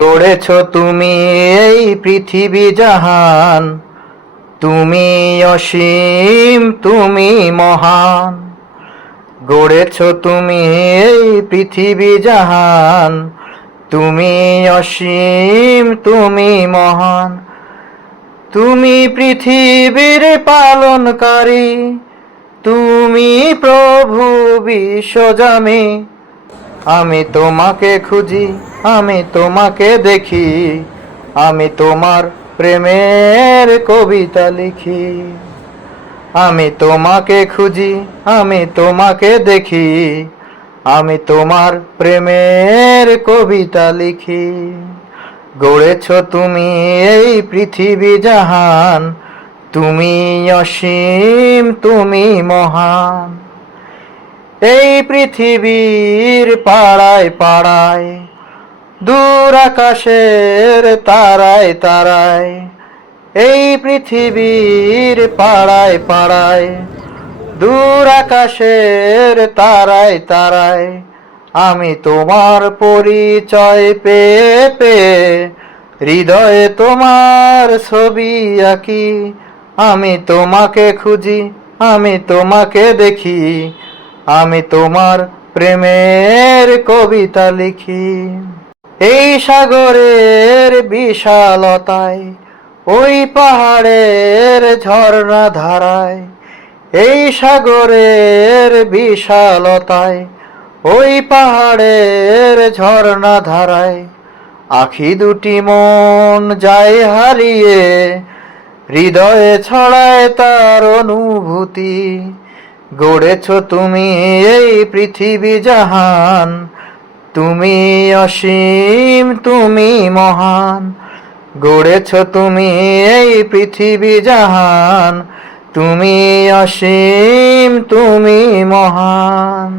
গড়েছ তুমি এই পৃথিবী জাহান, তুমি অসীম, তুমি মহান। গড়েছ তুমি এই পৃথিবী জাহান, তুমি অসীম, তুমি মহান। তুমি পৃথিবীর পালনকারী, তুমি প্রভু বিশ্বজামি। আমি তোমাকে খুঁজি, আমি তোমাকে দেখি, আমি তোমার প্রেমের কবিতা লিখি। আমি তোমাকে খুঁজি, আমি তোমাকে দেখি, আমি তোমার প্রেমের কবিতা লিখি। গড়েছ তুমি এই পৃথিবী জাহান, তুমি অসীম, তুমি মহান। এই পৃথিবীর পাড়ায় পাড়ায়, দূর আকাশের তারায় তারায়, এই পৃথিবীর পাড়ায় পাড়ায়, দূর আকাশের তারায় তারায়, আমি তোমার পরিচয় পেয়ে পেয়ে হৃদয়ে তোমার ছবি আঁকি। আমি তোমাকে খুঁজি, আমি তোমাকে দেখি, আমি তোমার প্রেমের কবিতা লিখি। এই সাগরের বিশালতায়, ওই পাহাড়ের ঝর্ণা ধারায়, এই সাগরের বিশালতায়, ওই পাহাড়ের ঝর্ণা ধারায়, আখি দুটি মন যায় হারিয়ে, হৃদয়ে ছড়ায় তার অনুভূতি। গড়েছ তুমি এই পৃথিবী জাহান, তুমি অসীম, তুমি মহান। গড়েছ তুমি এই পৃথিবী জাহান, তুমি অসীম, তুমি মহান।